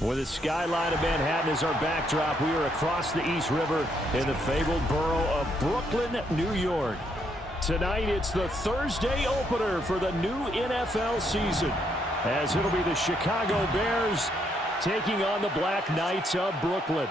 With the skyline of Manhattan as our backdrop, we are across the East River in the fabled borough of Brooklyn, New York. Tonight, it's the Thursday opener for the new NFL season, as it'll be the Chicago Bears taking on the Black Knights of Brooklyn.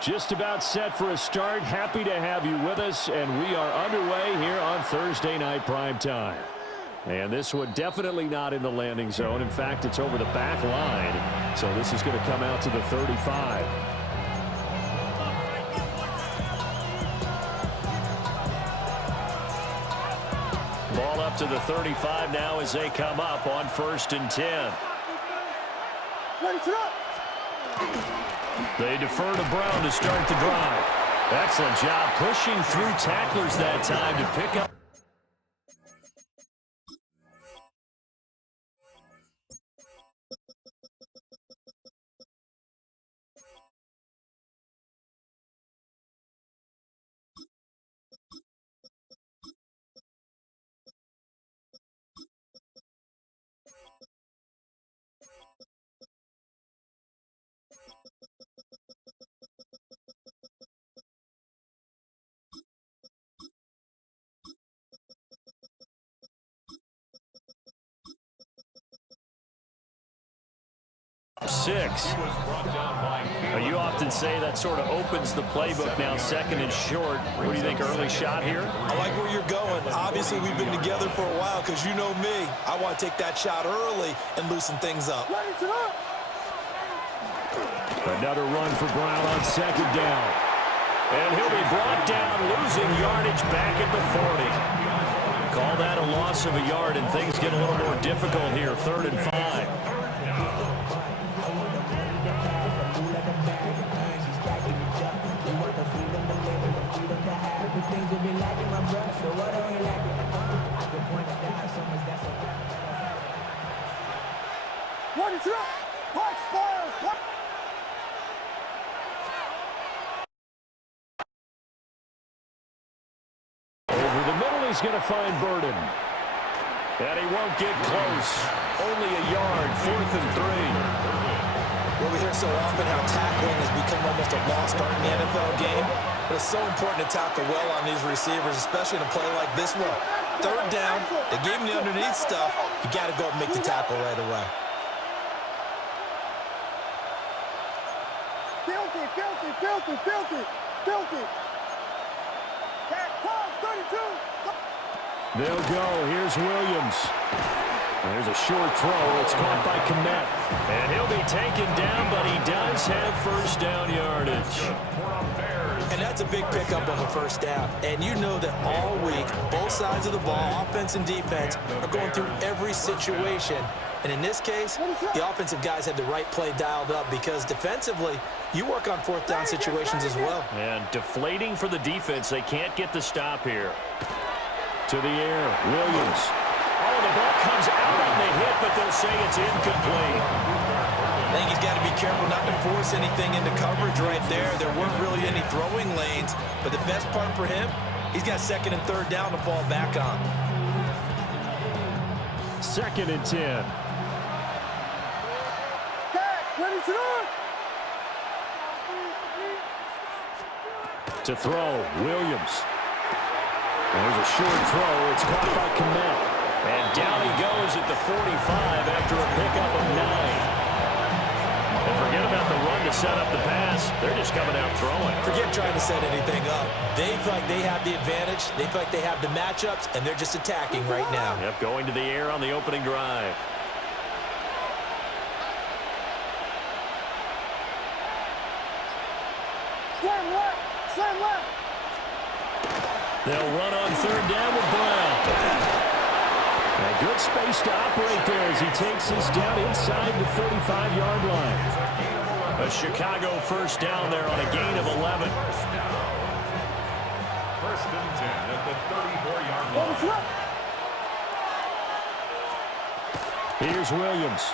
Just about set for a start. Happy to have you with us, and we are underway here on Thursday night prime time. And this one definitely not in the landing zone. In fact, it's over the back line, so this is going to come out to the 35. Ball up to the 35 now as they come up on 1st and 10. They defer to Brown to start the drive. Excellent job pushing through tacklers that time to pick up. You often say that sort of opens the playbook now, 2nd and short. What do you think, early shot here? I like where you're going. Obviously, we've been together for a while because you know me. I want to take that shot early and loosen things up. Another run for Brown on 2nd down. And he'll be brought down, losing yardage back at the 40. Call that a loss of a yard, and things get a little more difficult here, 3rd and 5. Over the middle, he's going to find Burden. And he won't get close. Only a yard, 4th and 3. Well, we hear so often how tackling has become almost a lost art in the NFL game. But it's so important to tackle well on these receivers, especially in a play like this one. 3rd down, they gave him the underneath stuff. You got to go and make the tackle right away. Filthy. They'll go. Here's Williams. There's a short throw. It's caught by Kmet. And he'll be taken down, but he does have 1st down yardage. And that's a big pickup of a 1st down. And you know that all week, both sides of the ball, offense and defense, are going through every situation. And in this case, the offensive guys had the right play dialed up because defensively, you work on 4th down situations as well. And deflating for the defense. They can't get the stop here. To the air, Williams. Oh, the ball comes out on the hit, but they'll say it's incomplete. I think he's got to be careful not to force anything into coverage right there. There weren't really any throwing lanes, but the best part for him, he's got 2nd and 3rd down to fall back on. 2nd and 10. To throw, Williams. There's a short throw. It's caught by Kmet. And down he goes at the 45 after a pickup of 9. And forget about the run to set up the pass. They're just coming out throwing. Forget trying to set anything up. They feel like they have the advantage. They feel like they have the matchups, and they're just attacking right now. Yep, going to the air on the opening drive. They'll run on 3rd down with Brown. A good space to operate there as he takes this down inside the 35-yard line. A Chicago 1st down there on a gain of 11. First and 10 at the 34-yard line. Here's Williams.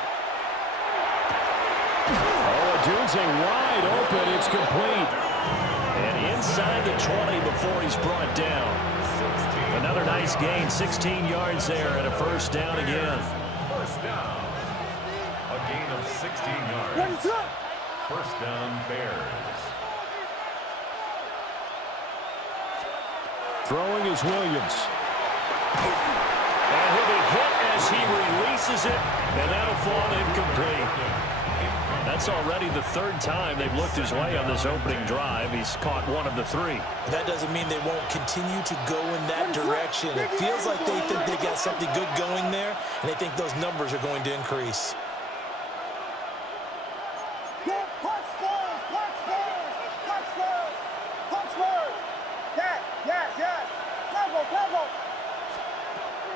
Oh, Odunze wide open. It's complete. And inside the 20 before he's brought down. Another nice gain, 16 yards there, and a first down again. First down. A gain of 16 yards. First down, Bears. Throwing is Williams. And he'll be hit as he releases it, and that'll fall incomplete. That's already the third time they've looked his way on this opening drive. He's caught one of the three. That doesn't mean they won't continue to go in that direction. It feels like they think they got something good going there, and they think those numbers are going to increase.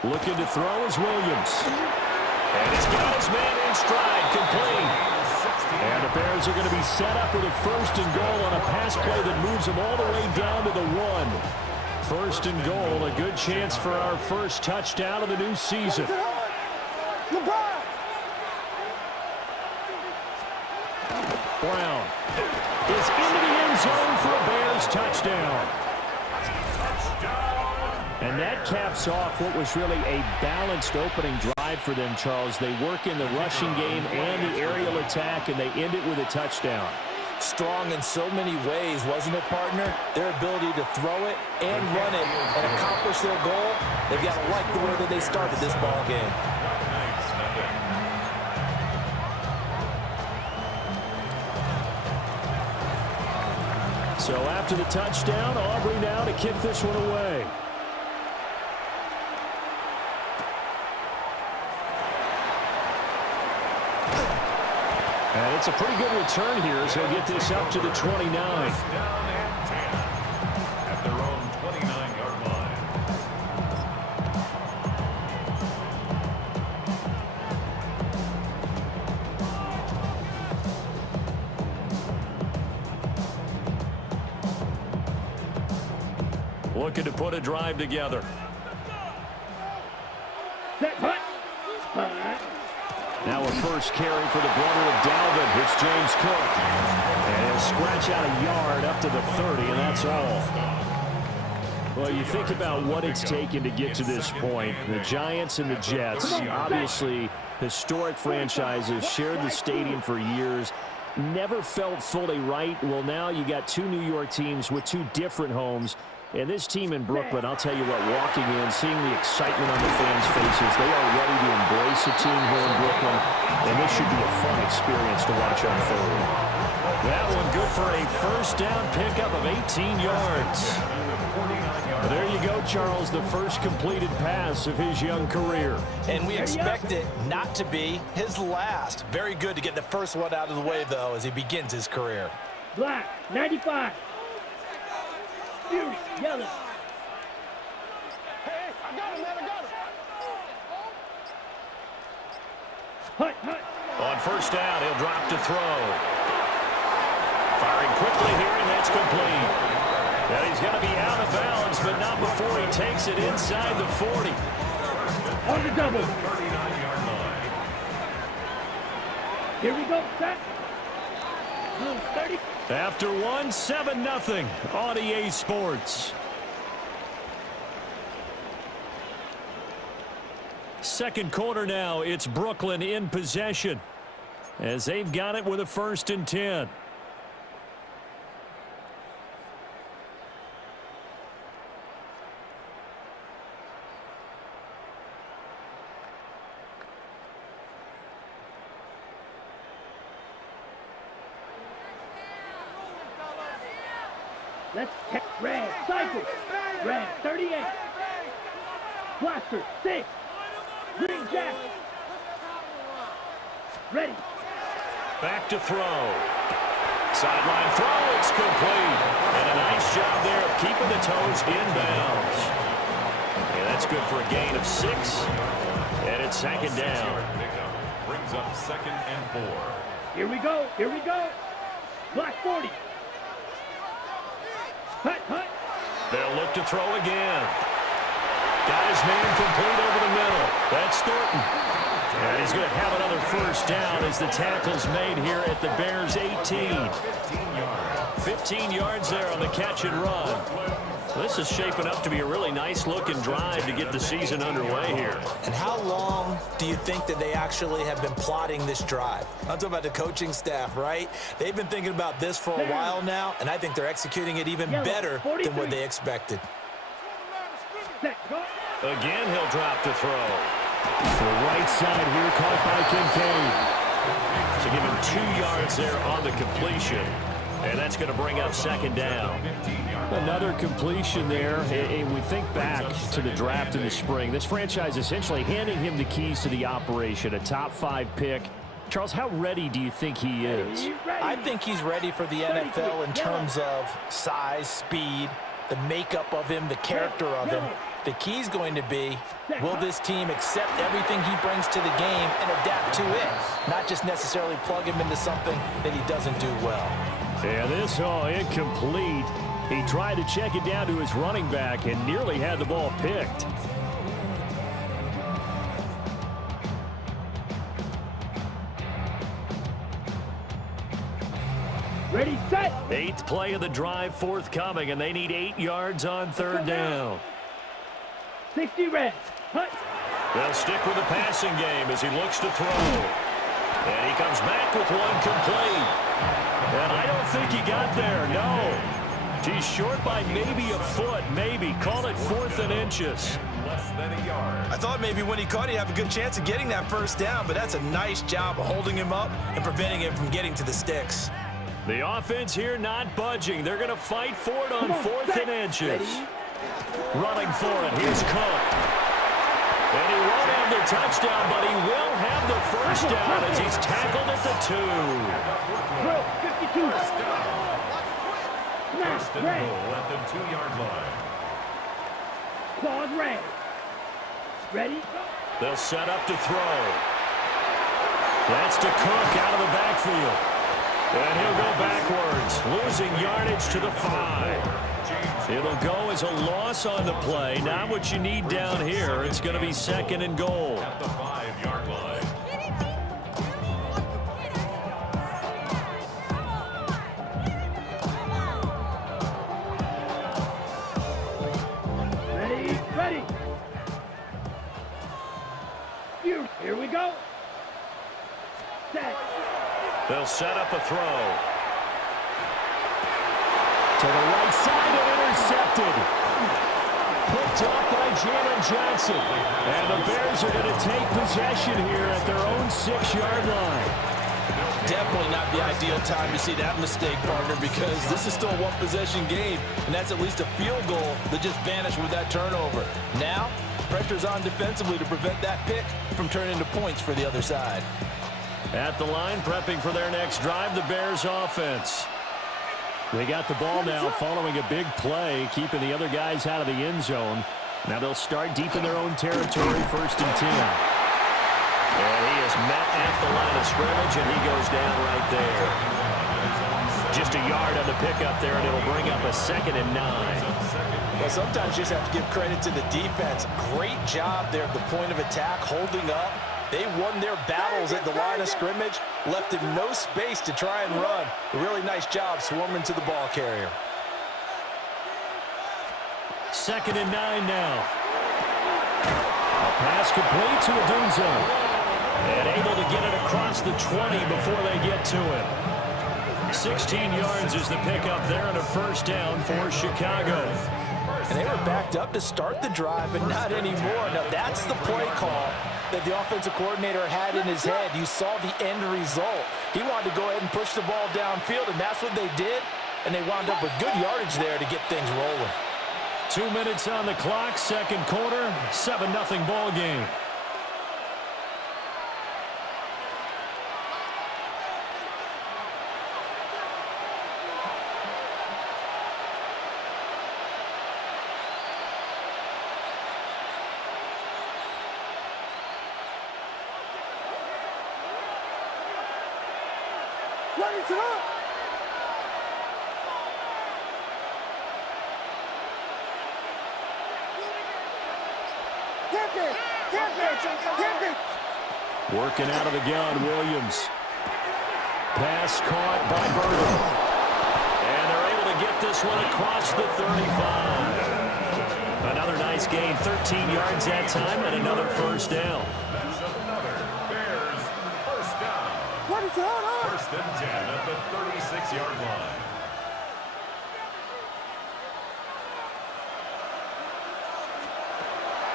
Looking to throw is Williams. And he's got his man in stride, complete. And the Bears are going to be set up with a first and goal on a pass play that moves them all the way down to the 1. First and goal, a good chance for our first touchdown of the new season. Brown is into the end zone for a Bears touchdown. And that caps off what was really a balanced opening drive for them, Charles. They work in the rushing game and the aerial attack, and they end it with a touchdown. Strong in so many ways, wasn't it, partner? Their ability to throw it and run it and accomplish their goal, they've got to like the way that they started this ball game. So after the touchdown, Aubrey now to kick this one away. And it's a pretty good return here as he'll get this up to the 29. Down and 10 at their own 29-yard line. Looking to put a drive together. Now a first carry for the brother of Dalvin. It's James Cook. And he'll scratch out a yard up to the 30, and that's all. Well, you think about what it's taken to get to this point. The Giants and the Jets, obviously historic franchises, shared the stadium for years, never felt fully right. Well, now you got two New York teams with two different homes. And this team in Brooklyn, I'll tell you what, walking in, seeing the excitement on the fans' faces, they are ready to embrace a team here in Brooklyn, and this should be a fun experience to watch unfold. That one good for a first down pickup of 18 yards. Well, there you go, Charles, the first completed pass of his young career. And we expect it not to be his last. Very good to get the first one out of the way, though, as he begins his career. Black, 95. Fury, yellow. Hey, I got him, man, I got him. Hut, hut. On first down, he'll drop to throw. Firing quickly here, and that's complete. Now he's going to be out of bounds, but not before he takes it inside the 40. On the double. Here we go, set. 30. After one, 7-0 on EA Sports. Second quarter now, it's Brooklyn in possession as they've got it with a first and 10. Let's check red, cycle. Red, 38. Blaster, 6. Green jack. Ready. Back to throw. Sideline throw, it's complete. And a nice job there of keeping the toes inbounds. And that's good for a gain of 6. And it's second down. Brings up 2nd and 4. Here we go, here we go. Black 40. Hut, hut. They'll look to throw again. Got his man complete over the middle. That's Thornton. And he's going to have another first down as the tackle's made here at the Bears' 18. 15 yards there on the catch and run. This is shaping up to be a really nice-looking drive to get the season underway here. And how long do you think that they actually have been plotting this drive? I'm talking about the coaching staff, right? They've been thinking about this for a while now, and I think they're executing it even better than what they expected. Again, he'll drop to throw. The right side here caught by Kincaid. So give him 2 yards there on the completion. And that's going to bring up second down. Another completion there. And we think back to the draft in the spring. This franchise essentially handing him the keys to the operation, a top 5 pick. Charles, how ready do you think he is? I think he's ready for the NFL in terms of size, speed, the makeup of him, the character of him. The key's going to be, will this team accept everything he brings to the game and adapt to it? Not just necessarily plug him into something that he doesn't do well. Yeah, this incomplete. He tried to check it down to his running back and nearly had the ball picked. Ready, set. 8th play of the drive forthcoming, and they need 8 yards on third down. 60 red. Hut. They'll stick with the passing game as he looks to throw. And he comes back with one complete. And I don't think he got there, no. He's short by maybe a foot, maybe. Call it 4th and inches. Less than a yard. I thought maybe when he caught it, he'd have a good chance of getting that first down, but that's a nice job of holding him up and preventing him from getting to the sticks. The offense here not budging. They're going to fight for it on 4th and inches. Running for it. Here's Cook. And he won't have the touchdown, but he will have the first down as he's tackled at the 2. 52. First and goal at the 2-yard line. Claws red. Ready? They'll set up to throw. That's to Cook out of the backfield. And he'll go backwards, losing yardage to the 5. It'll go as a loss on the play. Not what you need down here. It's going to be 2nd and goal. At the 5-yard line. Ready. Here we go. Set. They'll set up a throw. To the right side and intercepted. Picked up by Jalen Johnson. And the Bears are going to take possession here at their own 6-yard line. Definitely not the ideal time to see that mistake, partner, because this is still a one-possession game, and that's at least a field goal that just vanished with that turnover. Now, pressure's on defensively to prevent that pick from turning into points for the other side. At the line, prepping for their next drive, the Bears offense. They got the ball now following a big play, keeping the other guys out of the end zone. Now they'll start deep in their own territory, 1st and 10. And he is met at the line of scrimmage, and he goes down right there. Just a yard on the pickup there, and it'll bring up a 2nd and 9. Well, sometimes you just have to give credit to the defense. Great job there at the point of attack, holding up. They won their battles at the line of scrimmage, left him no space to try and run. A really nice job swarming to the ball carrier. 2nd and 9 now. A pass complete to Adunzo. And able to get it across the 20 before they get to it. 16 yards is the pickup there and a first down for Chicago. And they were backed up to start the drive, but not anymore. Now that's the play call that the offensive coordinator had in his head. You saw the end result. He wanted to go ahead and push the ball downfield, and that's what they did. And they wound up with good yardage there to get things rolling. 2 minutes on the clock, 2nd quarter, 7-0 ball game. Working out of the gun, Williams. Pass caught by Burton. And they're able to get this one across the 35. Another nice gain, 13 yards that time, and another first down. That's another Bears first down. First and 10 at the 36-yard line.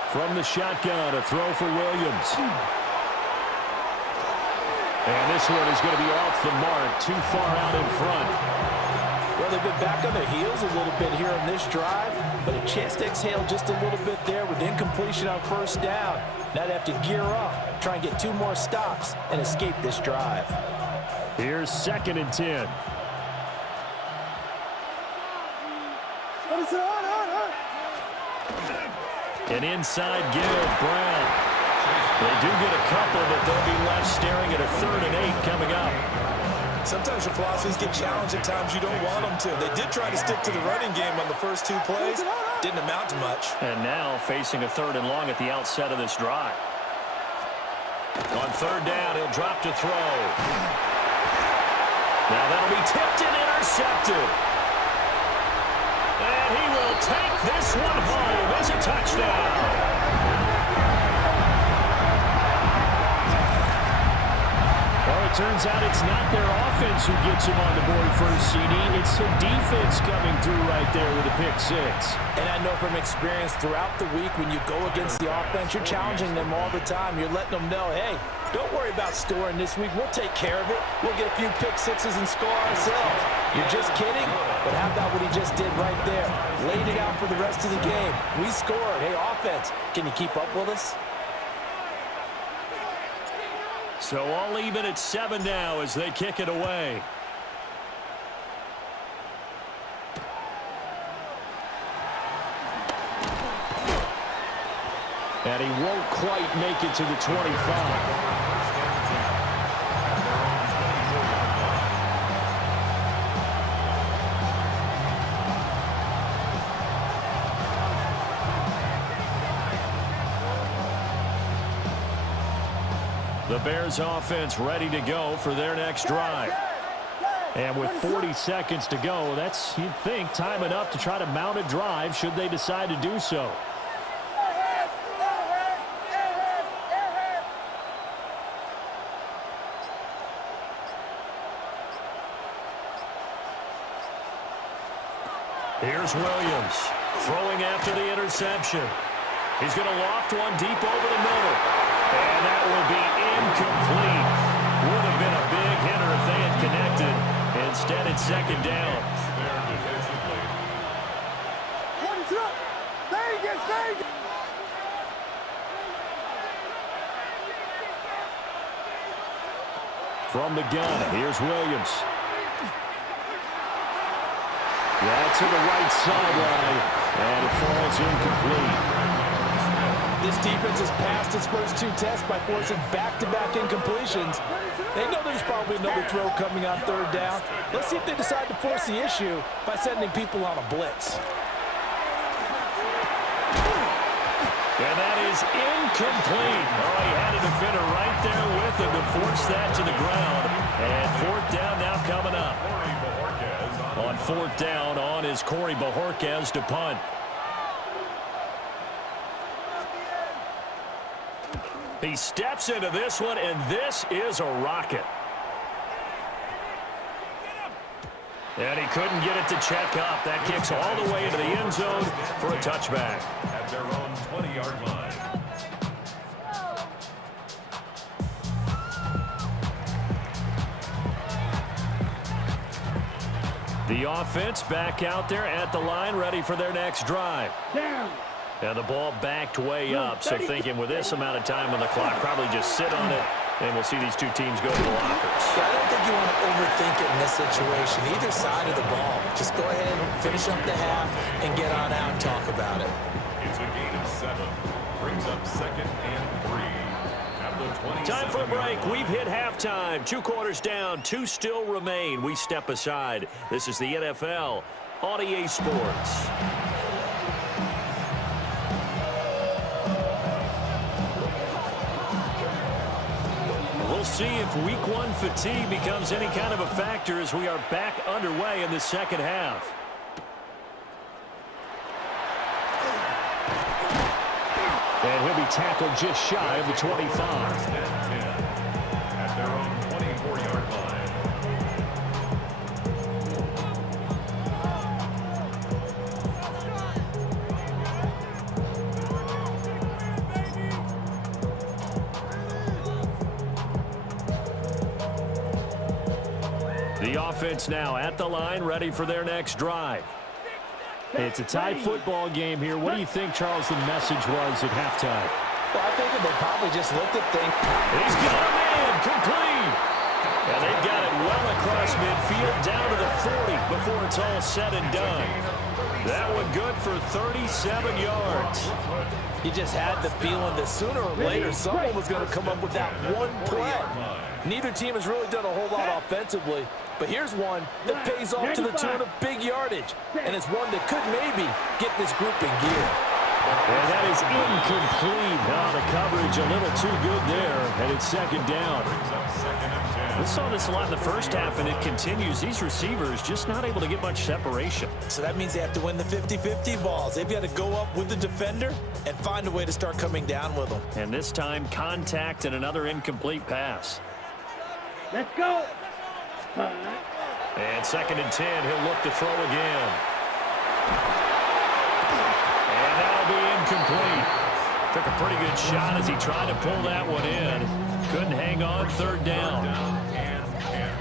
From the shotgun, a throw for Williams. And this one is going to be off the mark, too far out in front. Well, they've been back on their heels a little bit here on this drive, but a chance to exhale just a little bit there with incompletion on first down. Now they have to gear up, try and get 2 more stops, and escape this drive. Here's 2nd and 10. An inside give, Brown. They do get a couple, but they'll be left staring at a 3rd and 8 coming up. Sometimes your philosophies get challenged at times you don't want them to. They did try to stick to the running game on the first 2 plays. Didn't amount to much. And now facing a 3rd and long at the outset of this drive. On 3rd down, he'll drop to throw. Now that'll be tipped and intercepted. And he will take this one home as a touchdown. Well, it turns out it's not their offense who gets him on the board first, CD. It's the defense coming through right there with a pick 6. And I know from experience throughout the week when you go against the offense, you're challenging them all the time. You're letting them know, hey, don't worry about scoring this week. We'll take care of it. We'll get a few pick 6s and score ourselves. You're just kidding? But how about what he just did right there? Laid it out for the rest of the game. We scored. Hey, offense, can you keep up with us? So all even at 7 now as they kick it away. And he won't quite make it to the 25. The Bears offense ready to go for their next drive. And with 40 seconds to go, that's, you'd think, time enough to try to mount a drive should they decide to do so. Here's Williams throwing after the interception. He's going to loft one deep over the middle. And that will be incomplete. Would have been a big hitter if they had connected. Instead, it's 2nd down. There defensively. From the gun, here's Williams. Yeah, to the right sideline, and it falls incomplete. This defense has passed its first 2 tests by forcing back-to-back incompletions. They know there's probably another throw coming on 3rd down. Let's see if they decide to force the issue by sending people on a blitz. And that is incomplete. Oh, he had a defender right there with him to force that to the ground. And 4th down now coming up. On 4th down on is Corey Bajorquez to punt. He steps into this one, and this is a rocket. And he couldn't get it to check up. That kicks all the way into the end zone for a touchback. At their own 20-yard line. The offense back out there at the line, ready for their next drive. Down. And the ball backed way up, so thinking with this amount of time on the clock, probably just sit on it, and we'll see these 2 teams go to the lockers. Yeah, I don't think you want to overthink it in this situation, either side of the ball. Just go ahead and finish up the half and get on out and talk about it. It's a gain of 7. Brings up 2nd and 3. At the 27. Time for a break. We've hit halftime. 2 quarters down, 2 still remain. We step aside. This is the NFL on EA Sports. see if week one fatigue becomes any kind of a factor as we are back underway in the second half. And he'll be tackled just shy of the 25. At their own 24-yard line. The offense now at the line, ready for their next drive. It's a tight football game here. What do you think, Charles, the message was at halftime? Well, I think they probably just looked at things. He's got a man, complete. And they've got it well across midfield, down to the 40 before it's all said and done. That one good for 37 yards. You just had the feeling that sooner or later someone was going to come up with that one play. Neither team has really done a whole lot offensively, but here's one that pays off to the tune of big yardage, and it's one that could maybe get this group in gear. And that is incomplete. The coverage a little too good there, and it's second down. We saw this a lot in the first half, and it continues. These receivers just not able to get much separation. So that means they have to win the 50-50 balls. They've got to go up with the defender and find a way to start coming down with them. And this time, contact and another incomplete pass. Let's go. And second and 10, he'll look to throw again. And that'll be incomplete. Took a pretty good shot as he tried to pull that one in. Couldn't hang on, third down.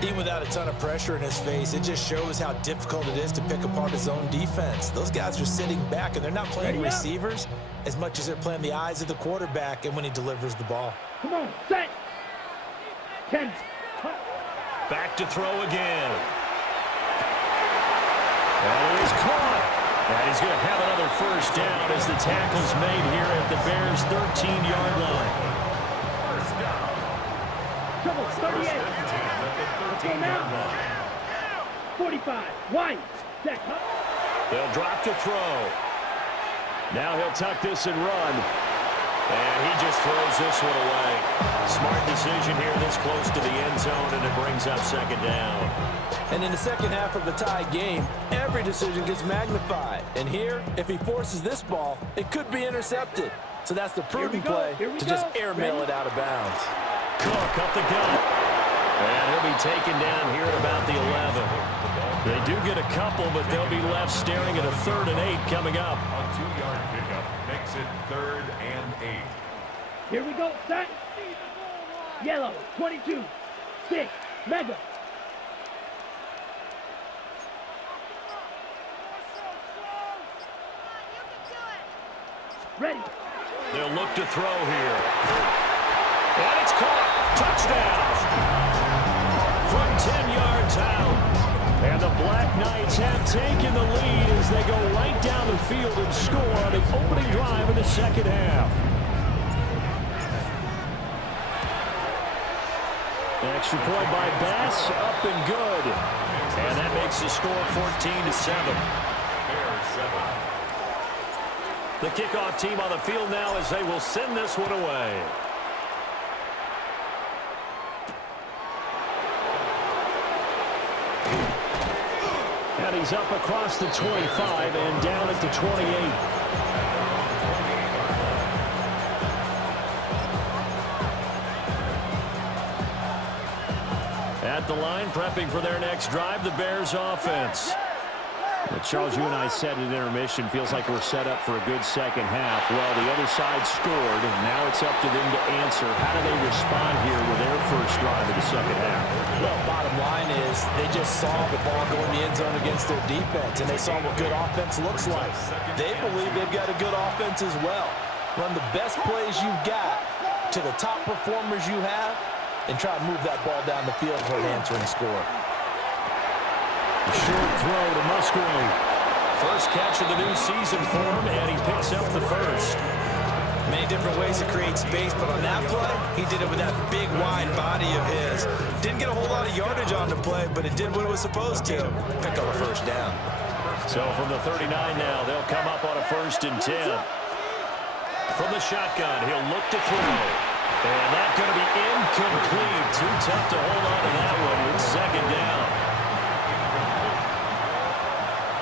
Even without a ton of pressure in his face, it just shows how difficult it is to pick apart his own defense. Those guys are sitting back, and they're not playing receivers as much as they're playing the eyes of the quarterback and when he delivers the ball. Come on, set. 10. Back to throw again. And it is caught. And he's going to have another first down as the tackle's made here at the Bears' 13-yard line. First down. Trouble, 38. Go now. 45. Wide. Set. They'll drop to throw. Now he'll tuck this and run. And he just throws this one away. Smart decision here this close to the end zone, and it brings up second down. And in the second half of the tie game, every decision gets magnified. And here, if he forces this ball, it could be intercepted. So that's the prudent play to just airmail it out of bounds. Cook up the gut. And he'll be taken down here at about the 11. They do get a couple, but they'll be left staring at a 3rd and 8 coming up. A 2-yard pickup makes it 3rd and 8. Here we go, set. Yellow, 22. 6. Mega. Ready. They'll look to throw here. And it's caught. Touchdown. From 10 yards out. And the Black Knights have taken the lead as they go right down the field and score on the opening drive of the second half. Extra point by Bass, up and good. And that makes the score 14-7. Bears 7. The kickoff team on the field now as they will send this one away. And he's up across the 25 and down at the 28. At the line, prepping for their next drive, the Bears offense. But Charles, you and I said at intermission, feels like we're set up for a good second half. Well, the other side scored, and now it's up to them to answer. How do they respond here with their first drive of the second half? Well, bottom line is they just saw the ball go in the end zone against their defense, and they saw what good offense looks like. They believe they've got a good offense as well. Run the best plays you've got to the top performers you have, and try to move that ball down the field for an answering score. Short throw to Musgrave. First catch of the new season for him, and he picks up the first. Many different ways to create space, but on that play, he did it with that big, wide body of his. Didn't get a whole lot of yardage on the play, but it did what it was supposed to. Pick up a first down. So from the 39 now, they'll come up on a 1st and 10. From the shotgun, he'll look to throw. And that's going to be incomplete. Too tough to hold on to that one. It's second down.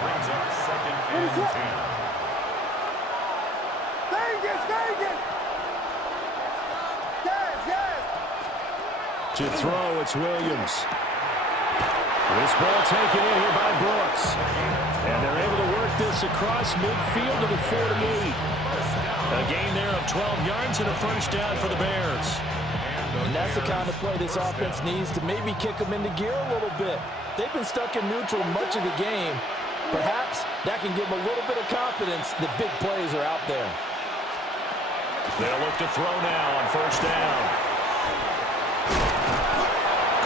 Brings up second and 10. To throw, it's Williams. This ball taken in here by Brooks. And they're able to work this across midfield to the 48. A gain there of 12 yards and a first down for the Bears. And that's the kind of play this offense needs to maybe kick them into gear a little bit. They've been stuck in neutral much of the game. Perhaps that can give them a little bit of confidence that big plays are out there. They'll look to throw now on first down.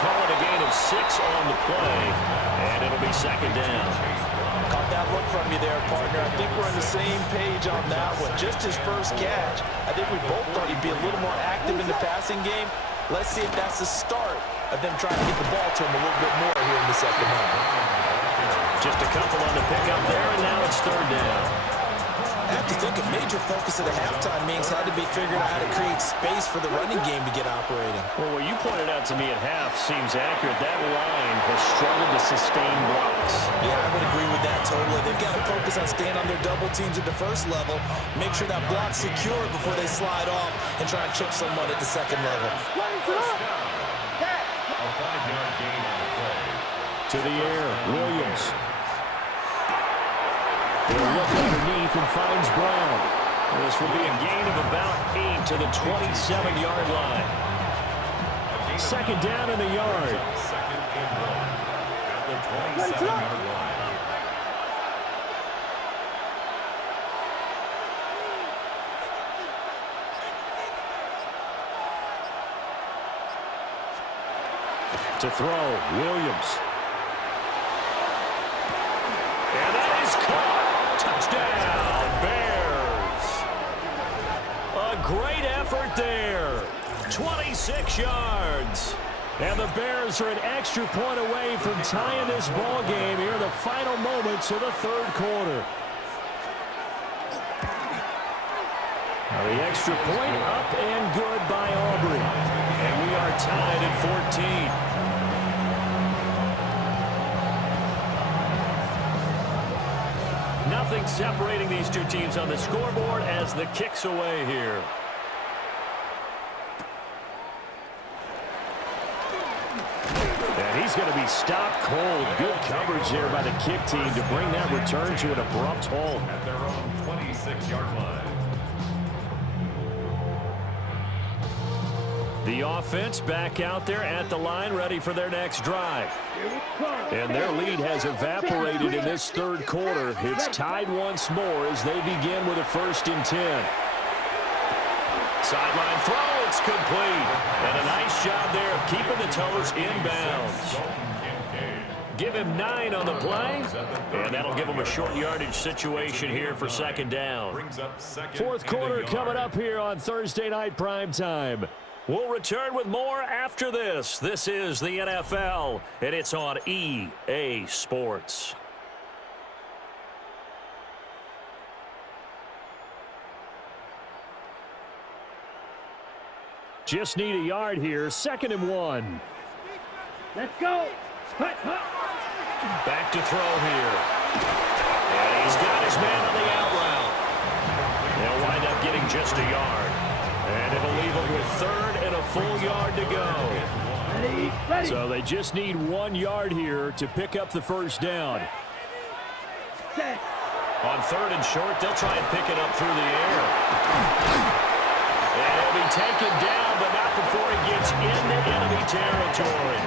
Call it a gain of 6 on the play, and it'll be second down. Caught that look from you there, partner. I think we're on the same page on that one. Just his first catch. I think we both thought he'd be a little more active in the passing game. Let's see if that's the start of them trying to get the ball to him a little bit more here in the second half. Just a couple on the pickup there, and now it's third down. I have to think a major focus of the halftime meetings had to be figuring out how to create space for the running game to get operating. Well, what you pointed out to me at half seems accurate. That line has struggled to sustain blocks. Yeah, I would agree with that totally. They've got to focus on staying on their double teams at the first level, make sure that block's secure before they slide off and try and chip someone at the second level. A 5-yard gain on the play. To the air, Williams. He'll look underneath and finds Brown. This will be a gain of about 8 to the 27-yard line. Second down in the yard. Second and 1 at the 27-yard line. To throw, Williams. And that is caught. Touchdown, Bears. A great effort there. 26 yards. And the Bears are an extra point away from tying this ball game here in the final moments of the third quarter. Now the extra point up and good by Aubrey. And we are tied at 14. Nothing separating these two teams on the scoreboard as the kick's away here. And he's going to be stopped cold. Good coverage there by the kick team to bring that return to an abrupt halt. At their own 26-yard line. The offense back out there at the line, ready for their next drive. And their lead has evaporated in this third quarter. It's tied once more as they begin with a 1st and 10. Sideline throw, it's complete. And a nice job there of keeping the toes inbounds. Give him 9 on the play, and that'll give him a short yardage situation here for second down. Fourth quarter coming up here on Thursday Night Primetime. We'll return with more after this. This is the NFL, and it's on EA Sports. Just need a yard here. 2nd and 1. Let's go. Hut, hut. Back to throw here. And he's got his man on the out route. They'll wind up getting just a yard. And it'll leave them with 3rd and a full yard to go. Ready. So they just need 1 yard here to pick up the first down. Set. On 3rd and short, they'll try and pick it up through the air. And he'll be taken down, but not before he gets into enemy territory.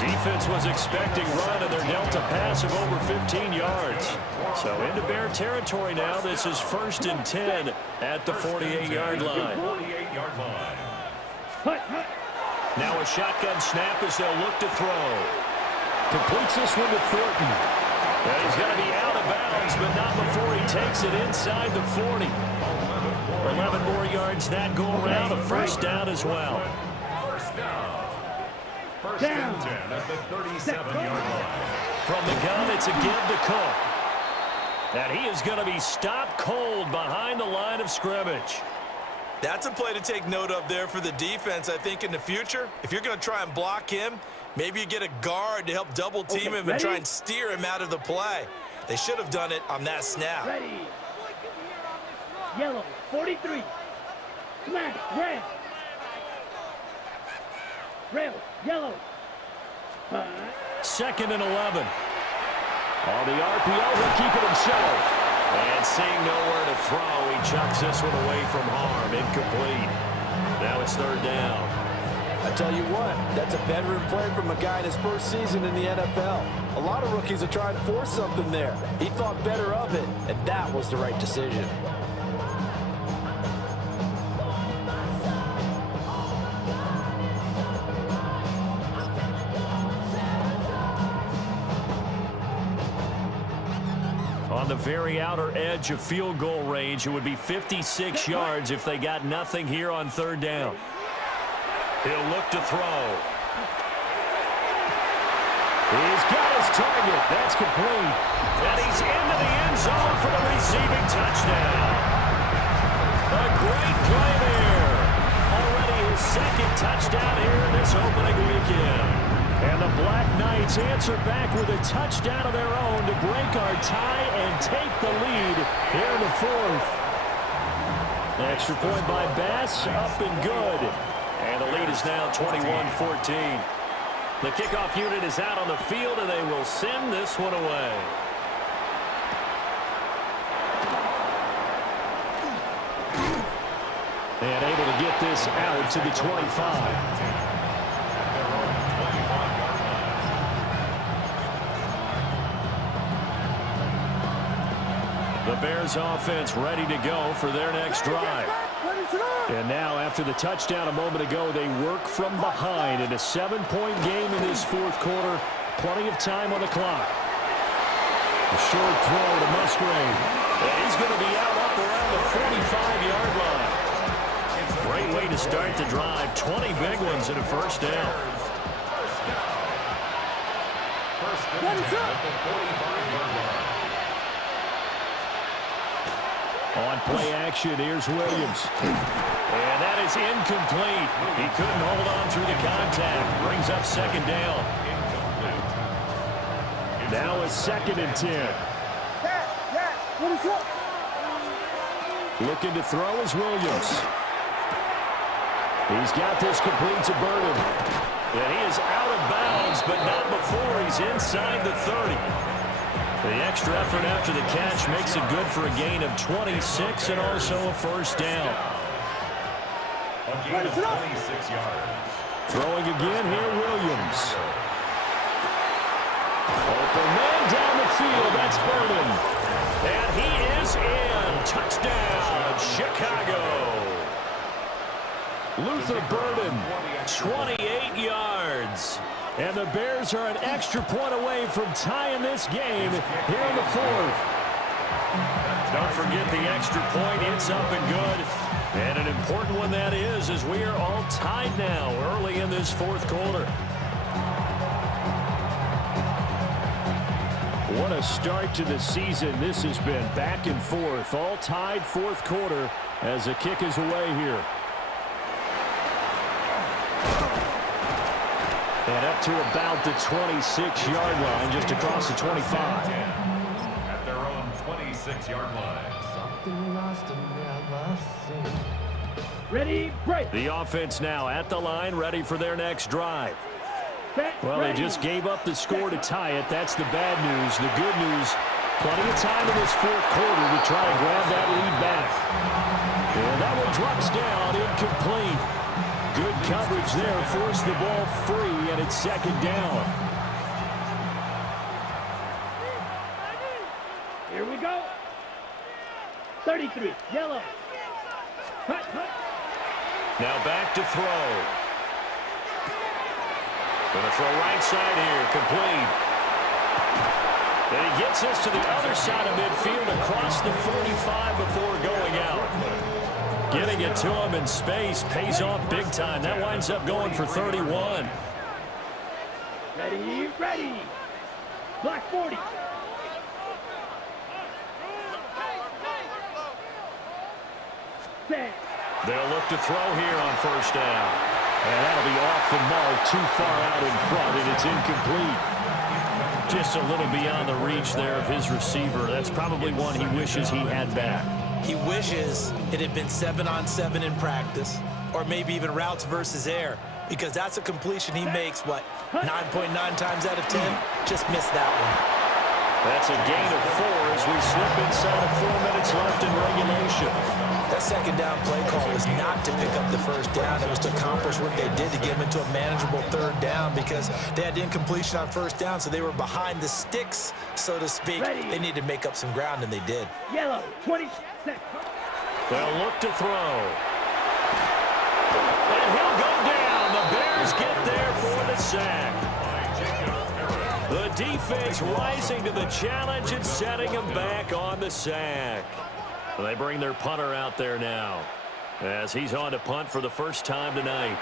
Defense was expecting run, and they're dealt a pass of over 15 yards. So into Bear territory now. This is 1st and 10 at the 48-yard line. 48-yard line. Hut, hut. Now a shotgun snap as they'll look to throw. Completes this one to Thornton. And he's going to be out of bounds, but not before he takes it inside the 40. 11 more yards that go around. A first down as well. First down. 1st and 10 at the 37-yard line. From the gun, it's a give to Cook. And he is going to be stopped cold behind the line of scrimmage. That's a play to take note of there for the defense, I think, in the future. If you're going to try and block him, maybe you get a guard to help double-team him and try and steer him out of the play. They should have done it on that snap. Ready. Yellow, 43. Smash, red. Rail, yellow. 2nd and 11. On the RPO, he'll keep it himself. And seeing nowhere to throw, he chucks this one away from harm. Incomplete. Now it's 3rd down. I tell you what, that's a veteran play from a guy in his first season in the NFL. A lot of rookies are trying to force something there. He thought better of it, and that was the right decision. On the very outer edge of field goal range, it would be 56 yards if they got nothing here on 3rd down. He'll look to throw. He's got his target. That's complete. And he's into the end zone for the receiving touchdown. A great play there. Already his 2nd touchdown here in this opening weekend. And the Black Knights answer back with a touchdown of their own to break our tie and take the lead here in the 4th. Extra point by Bass, up and good. And the lead is now 21-14. The kickoff unit is out on the field, and they will send this one away. And able to get this out to the 25. The Bears offense ready to go for their next drive. And now, after the touchdown a moment ago, they work from behind in a 7-point game in this 4th quarter. Plenty of time on the clock. A short throw to Musgrave. And he's going to be out up around the 45-yard line. Great way to start the drive. 20 big ones in a 1st down. First down at the 45-yard line. On play action, here's Williams. And that is incomplete. He couldn't hold on through the contact. Brings up 2nd down. Now a 2nd and 10. Looking to throw is Williams. He's got this complete to Burden. And he is out of bounds, but not before he's inside the 30. The extra effort after the catch makes it good for a gain of 26 and also a 1st down. A gain of 26 yards. Throwing again here, Williams. Open man down the field. That's Burden. And he is in. Touchdown, Chicago. Luther Burden, 28 yards. And the Bears are an extra point away from tying this game here in the 4th. Don't forget the extra point. It's up and good. And an important one that is, as we are all tied now early in this 4th quarter. What a start to the season. This has been back and forth. All tied 4th quarter as the kick is away here. And up to about the 26-yard line, just across the 25. At their own 26-yard line. Ready, break. The offense now at the line, ready for their next drive. Well, they just gave up the score to tie it. That's the bad news. The good news, plenty of time in this 4th quarter to try and grab that lead back. And that one drops down, incomplete. Good coverage there, forced the ball free, and it's 2nd down. Here we go. 33, yellow. Hut, hut. Now back to throw. Going to throw right side here, complete. And he gets this to the other side of midfield across the 45 before going out. Getting it to him in space pays off big time. That winds up going for 31. Ready, ready. Black 40. Set. They'll look to throw here on first down. And that'll be off the mark, too far out in front, and it's incomplete. Just a little beyond the reach there of his receiver. That's probably one he wishes he had back. He wishes it had been 7-on-7 in practice, or maybe even routes versus air, because that's a completion he makes, 9.9 times out of 10? Just missed that one. That's a gain of 4 as we slip inside of 4 minutes left in regulation. That second down play call was not to pick up the first down. It was to accomplish what they did to get them into a manageable third down because they had incompletion on first down, so they were behind the sticks, so to speak. They needed to make up some ground, and they did. Yellow, 20 seconds. They'll look to throw. And he'll go down. The Bears get there for the sack. The defense rising to the challenge and setting him back on the sack. They bring their punter out there now as he's on to punt for the first time tonight.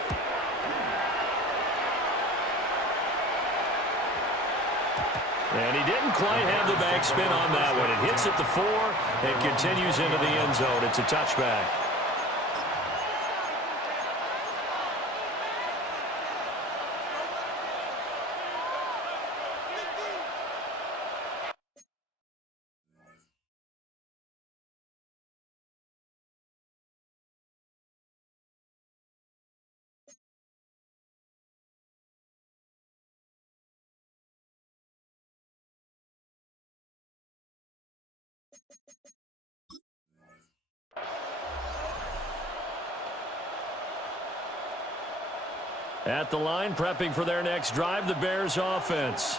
And he didn't quite have the backspin on that one. It hits at the 4 and continues into the end zone. It's a touchback. At the line, prepping for their next drive, the Bears offense.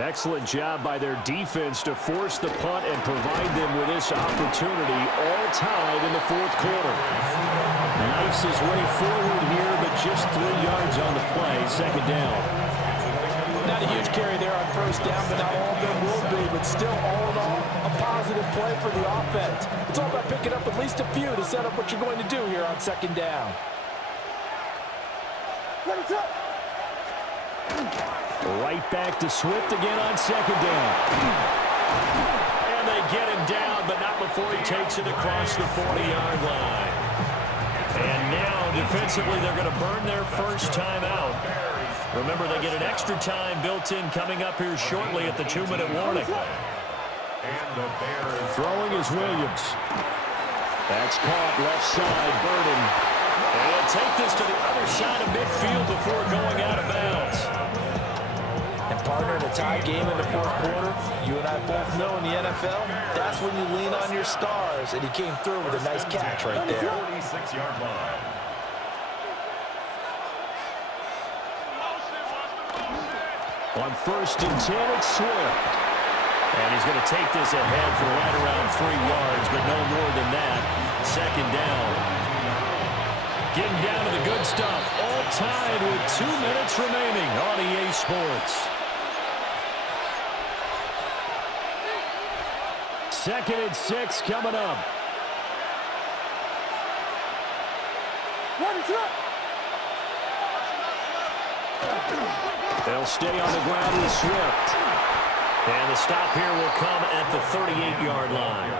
Excellent job by their defense to force the punt and provide them with this opportunity, all tied in the fourth quarter. Knifes his way forward here, but just 3 yards on the play, second down. Not a huge carry there on first down, but not all of them will be. But still, all in all, a positive play for the offense. It's all about picking up at least a few to set up what you're going to do here on second down. Right back to Swift again on second down. And they get him down, but not before he takes it across the 40-yard line. And now, defensively, they're going to burn their first time out. Remember, they get an extra time built in coming up here shortly at the 2-minute warning. Throwing is Williams. That's caught left side, Burden. And he'll take this to the other side of midfield before going out of bounds. And partner, in a tie game in the fourth quarter, you and I both know in the NFL, that's when you lean on your stars, and he came through with a nice catch right there. 46-yard line. On first and 10, it's Swift. And he's going to take this ahead for right around 3 yards, but no more than that. Second down. Getting down to the good stuff. All tied with 2 minutes remaining on EA Sports. Second and 6 coming up. They'll stay on the ground with Swift. And the stop here will come at the 38-yard line.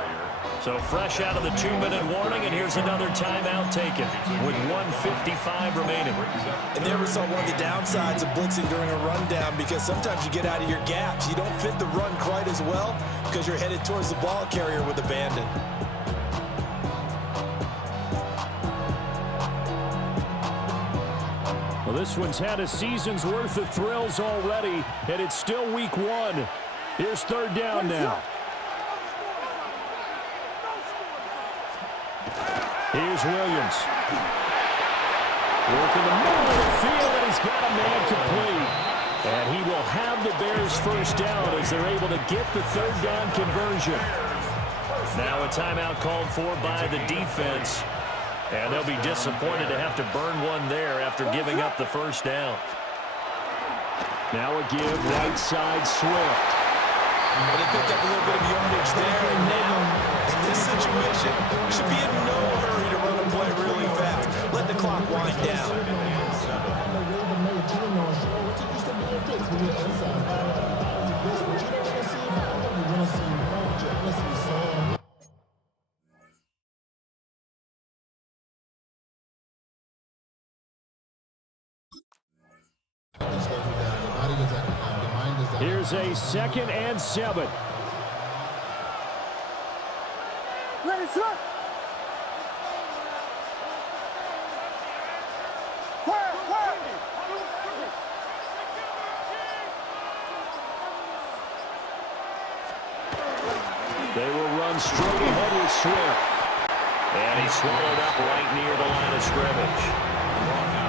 So fresh out of the 2-minute warning, and here's another timeout taken with 1:55 remaining. And there we saw one of the downsides of blitzing during a rundown, because sometimes you get out of your gaps. You don't fit the run quite as well because you're headed towards the ball carrier with abandon. Well, this one's had a season's worth of thrills already, and it's still week 1. Here's third down now. Here's Williams. Working the middle of the field, and he's got a man complete. And he will have the Bears first down as they're able to get the third down conversion. Now a timeout called for by the defense. And they'll be disappointed to have to burn one there after giving up the first down. Now a give, right side, Swift. But he picked up a little bit of yardage there, and now, in this situation, should be in no hurry to run a play really fast. Let the clock wind down. Here's a 2nd and 7. Let it slip. They will run straight ahead with Swift. And he swallowed up right near the line of scrimmage.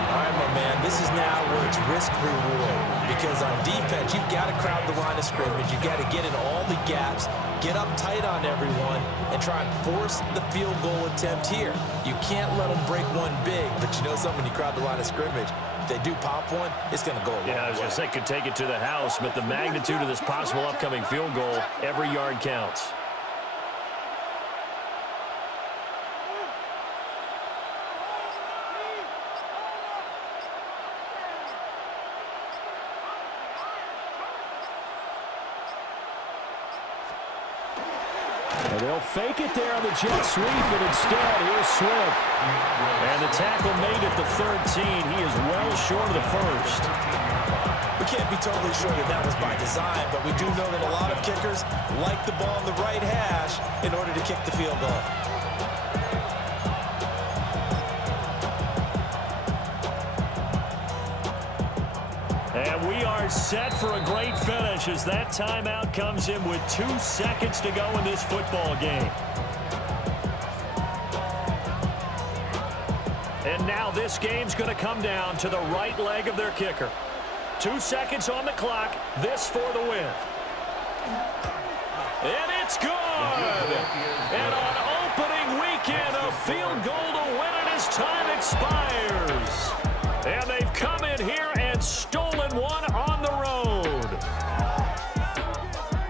All right, my man, this is now where it's risk-reward. Because on defense, you've got to crowd the line of scrimmage. You've got to get in all the gaps, get up tight on everyone, and try and force the field goal attempt here. You can't let them break one big, but you know something, when you crowd the line of scrimmage, if they do pop one, it's going to go a long way. Yeah, I was going to say, could take it to the house, but the magnitude of this possible upcoming field goal, every yard counts. And they'll fake it there on the jet sweep, but instead, here's Swift. And the tackle made at the 13. He is well short of the first. We can't be totally sure that that was by design, but we do know that a lot of kickers like the ball on the right hash in order to kick the field goal. And we are set for a great finish as that timeout comes in with 2 seconds to go in this football game. And now this game's going to come down to the right leg of their kicker. 2 seconds on the clock. This for the win. And it's good! And on opening weekend, a field goal to win it as time expires. And they've come in here and stolen one on the road.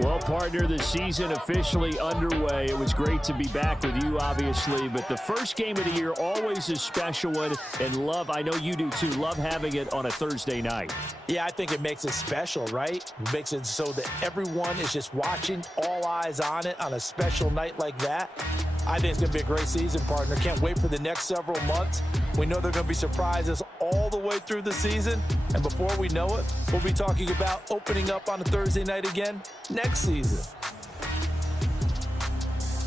Well, partner, the season officially underway. It was great to be back with you, obviously, but the first game of the year always a special one, and love, I know you do too, love having it on a Thursday night. Yeah, I think it makes it special, right? It makes it so that everyone is just watching, all eyes on it on a special night like that. I think it's going to be a great season, partner. Can't wait for the next several months. We know there are going to be surprises all the way through the season. And before we know it, we'll be talking about opening up on a Thursday night again next season.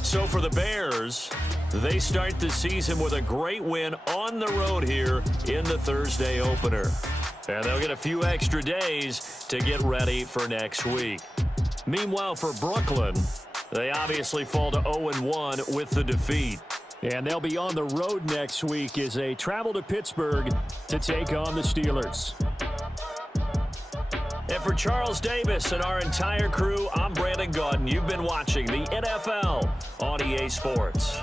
So for the Bears, they start the season with a great win on the road here in the Thursday opener. And they'll get a few extra days to get ready for next week. Meanwhile, for Brooklyn, they obviously fall to 0-1 with the defeat. And they'll be on the road next week as they travel to Pittsburgh to take on the Steelers. And for Charles Davis and our entire crew, I'm Brandon Gaudin. You've been watching the NFL on EA Sports.